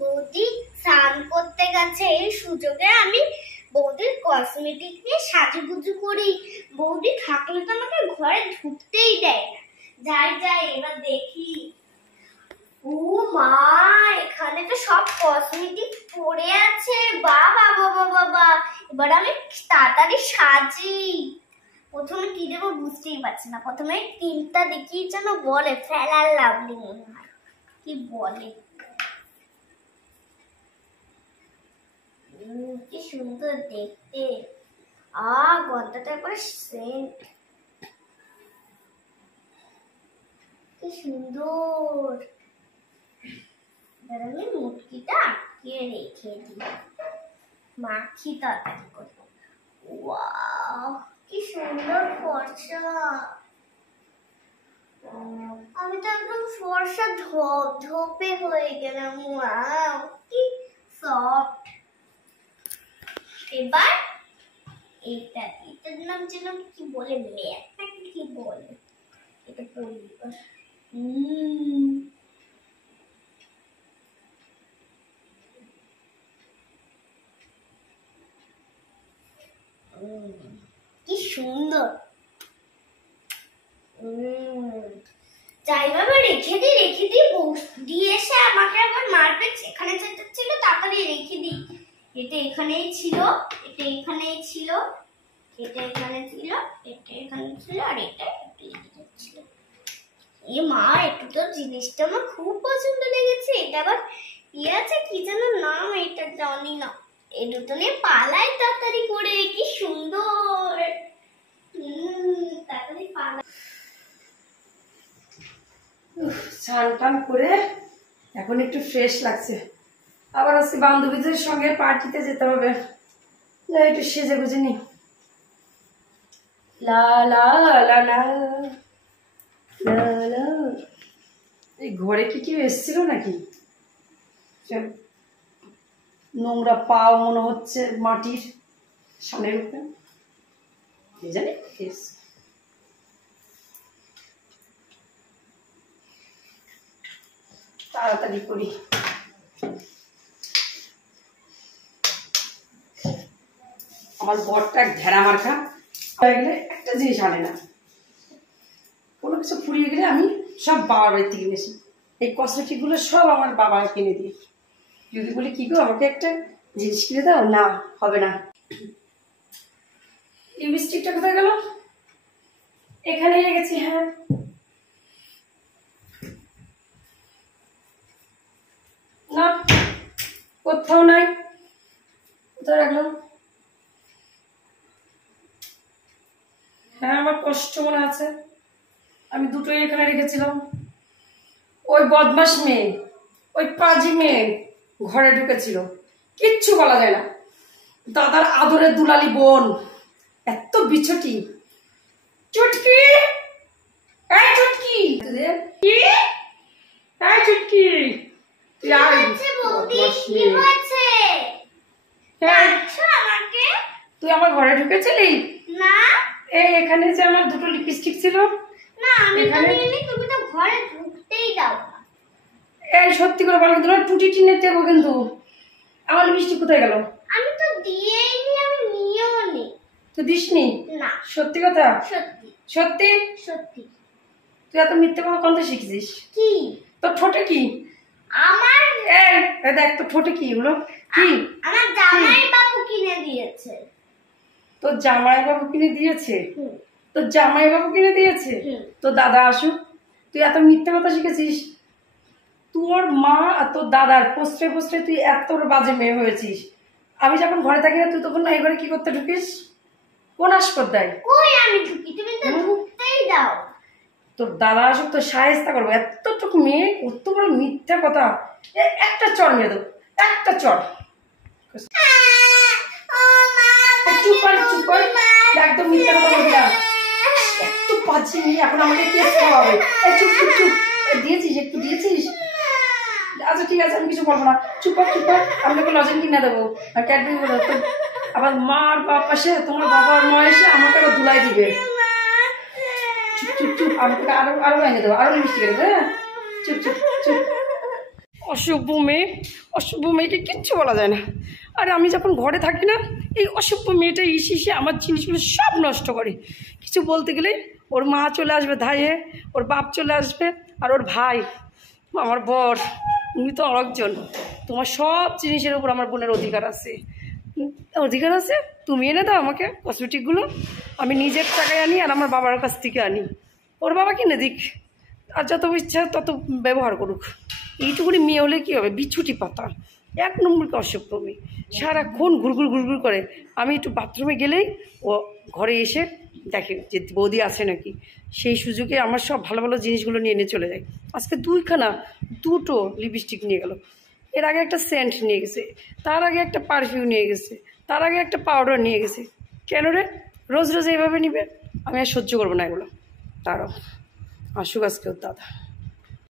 বৌদি স্নান করতে গেছে, এই সুযোগে আমি বৌদির কসমেটিক নিয়ে সাজুগুজু করি। বৌদি থাকলে তো আমাকে ঘরে ঢুকতেই দেয় না। যাই যাই এবার দেখি। ও মা, এখানে তো সব কসমেটিক পড়ে আছে। বাবা বাবা বাবা, এবার আমি তাড়াতাড়ি সাজি। প্রথমে কি দেবো বুঝতেই পারছি না। প্রথমে ক্রিমটা দেখি যেন বলে ফেয়ার অ্যান্ড লাভলি মনে হয়, কি বলে। কি সুন্দর দেখতে। গন্ধটা একবারে সেন্ট, কি সুন্দর। এবার আমি মুটকিটা আটকে রেখে দিই, মাখি তাড়াতাড়ি করে। ওয়াও, কি সুন্দর ফর্সা। আমি তো একদম ফর্সা ধপধপে হয়ে গেলাম। ওয়াও, কি সফট। এবার এটার নাম যেন কি বলে, ম্যাট কি বলে, এটা পরি। কি সুন্দর। যাই বাবা, রেখে দিই দিয়ে এসে আমাকে আবার মারবে। এখানে যেটা ছিল তাড়াতাড়ি রেখে দিই। এটা এখানেই ছিল, এটা এখানেই ছিল, এটা এখানে ছিল, এটা এখানে ছিল, আর এটা এখানে ছিল। এ মা, একটু তো জিনিসটা আমার খুব পছন্দ লেগেছে। এটা আবার ইয়ে আছে, কি যেন নাম, এটা জানি না। এই দুটো নিয়ে পালাই তাড়াতাড়ি করে। কি সুন্দর। তাড়াতাড়ি পালাই। স্নান টান করে এখন একটু ফ্রেশ লাগছে। আবার আজকে বান্ধবীদের সঙ্গে পার্টিতে যেতে হবে, একটু সেজে গুজে নি। লা লা লা লা লা। এই ঘরে কি কেউ এসেছিল নাকি? নোংরা পাও মনে হচ্ছে মাটির সামনের উপরে, জানি তাড়াতাড়ি করি। আমার বরটা ঘেরা মার্কা হয়ে গেলে একটা জিনিস আনে না। কোনো কিছু ফুরিয়ে গেলে আমি সব বাবার বাড়ি থেকে নিয়েছি। এই কসমেটিক গুলো সব আমার বাবা কিনে দিই। যদি বলি কি গো আমাকে একটা জিনিস কিনে দাও, না হবে না। লিপস্টিকটা কোথায় গেল? এখানে রেখেছি। হ্যাঁ, না কোথাও নাই। কোথায় রাখলাম? হ্যাঁ, আমার কষ্ট মনে আছে, আমি দুটোই এখানে রেখেছিলাম। ওই বদমাস মেয়ে, ওই পাজি মেয়ে ঘরে ঢুকেছিল, কিচ্ছু বলা যায় না। দাদার আদরের দুলালি বোন, এত বিছটি। চুটকি, এই চুটকি, কি? এই চুটকি, তুই আমার ঘরে ঢুকেছিলি না? এখানে যে আমার দুটো লিপস্টিক ছিল না, আমি তো নিইনি। তুমি তো ঘরে ঢুকতেই দাও না। এই সত্যি করে বল, কিন্তু টুটি টিনে দেবো। কিন্তু আমার লিপস্টিক কোথায় গেল? আমি তো দিয়েই নি, আমি নিয়েও নি। তুই দিসনি? না। সত্যি কথা? সত্যি সত্যি সত্যি। তুই এত মিথ্যে কথা কোনটা শিখেছিস? কি? তোর ঠোঁটে কি? আমার এই দেখ তোর ঠোঁটে কি এগুলো? কি? আমার জামাই বাবু কিনে দিয়েছে। তোর জামাই বাবু কিনে দিয়েছে? তোর জামাই বাবু কিনে দিয়েছে? তোর দাদা আসুক, তুই এত মিথ্যে কথা শিখেছিস। তোর মা আর তোর দাদার পোস্টে পোস্টে তুই এত বাজে মেয়ে হয়েছিস। আমি যখন ঘরে থাকি না, তুই তখন না এই ঘরে কি করতে ঢুকিস? কোন আসপর্দায়? কই আমি ঢুকি, তুমি তো ঢুকতেই দাও। তোর দাদা আসুক, তোর সাহেস্তা করবো। এতটুকু মেয়ে, কত বড় মিথ্যা কথা। একটা চড় মেরে দেবো, একটা চড়। চুপ কর, চুপ কর, একদম মিথ্যা কথা বলবি না। এত পাচ্ছি মেয়ে, এখন আমাকে কেস খাওয়া হবে। চুপ চুপ চুপ, দিয়েছিস একটু দিয়েছিস? আচ্ছা ঠিক আছে, আমি কিছু বলবো না। চুপ কর চুপ কর, আমি তোকে লজেন কিনে দেবো আর ক্যাডবেরি বলে তো। আবার মা আর বাপ আসে, তোমার বাবা আর মা এসে আমাকে আবার ধুলাই দিবে। চুপ চুপ চুপ, আমি তোকে আরো আরো এনে দেবো, আরো মিষ্টি এনে দেবো। হ্যাঁ চুপ চুপ চুপ। অসভ্য মেয়ে, অসভ্য মেয়েকে কিচ্ছু বলা যায় না। আর আমি যখন ঘরে থাকি না, এই অসভ্য মেয়েটা এসে আমার জিনিসগুলো সব নষ্ট করে। কিছু বলতে গেলে ওর মা চলে আসবে ধাইয়ে, ওর বাপ চলে আসবে, আর ওর ভাই আমার বর, উনি তো আরেকজন। তোমার সব জিনিসের উপর আমার বোনের অধিকার আছে। অধিকার আছে, তুমি এনে দাও আমাকে কসমেটিকগুলো, আমি নিজের টাকায় আনি আর আমার বাবার কাছ থেকে আনি। ওর বাবা কিনে দিক, আর যত ইচ্ছা তত ব্যবহার করুক। এইটুকুনি মেয়ে হলে কী হবে, বিছুটি পাতা, 1 নম্বরকে অসভ্য মেয়ে, সারাক্ষণ ঘুরঘুর ঘুরঘুর করে। আমি একটু বাথরুমে গেলেই ও ঘরে এসে দেখে যে বৌদি আছে নাকি, সেই সুযোগে আমার সব ভালো ভালো জিনিসগুলো নিয়ে নিয়ে চলে যায়। আজকে 2 লিপস্টিক নিয়ে গেল, এর আগে একটা সেন্ট নিয়ে গেছে, তার আগে একটা পারফিউম নিয়ে গেছে, তার আগে একটা পাউডার নিয়ে গেছে। কেন রে, রোজ রোজ এইভাবে নিবে? আমি আর সহ্য করবো না এগুলো। তারাও আসুক আজকে ওর দাদা।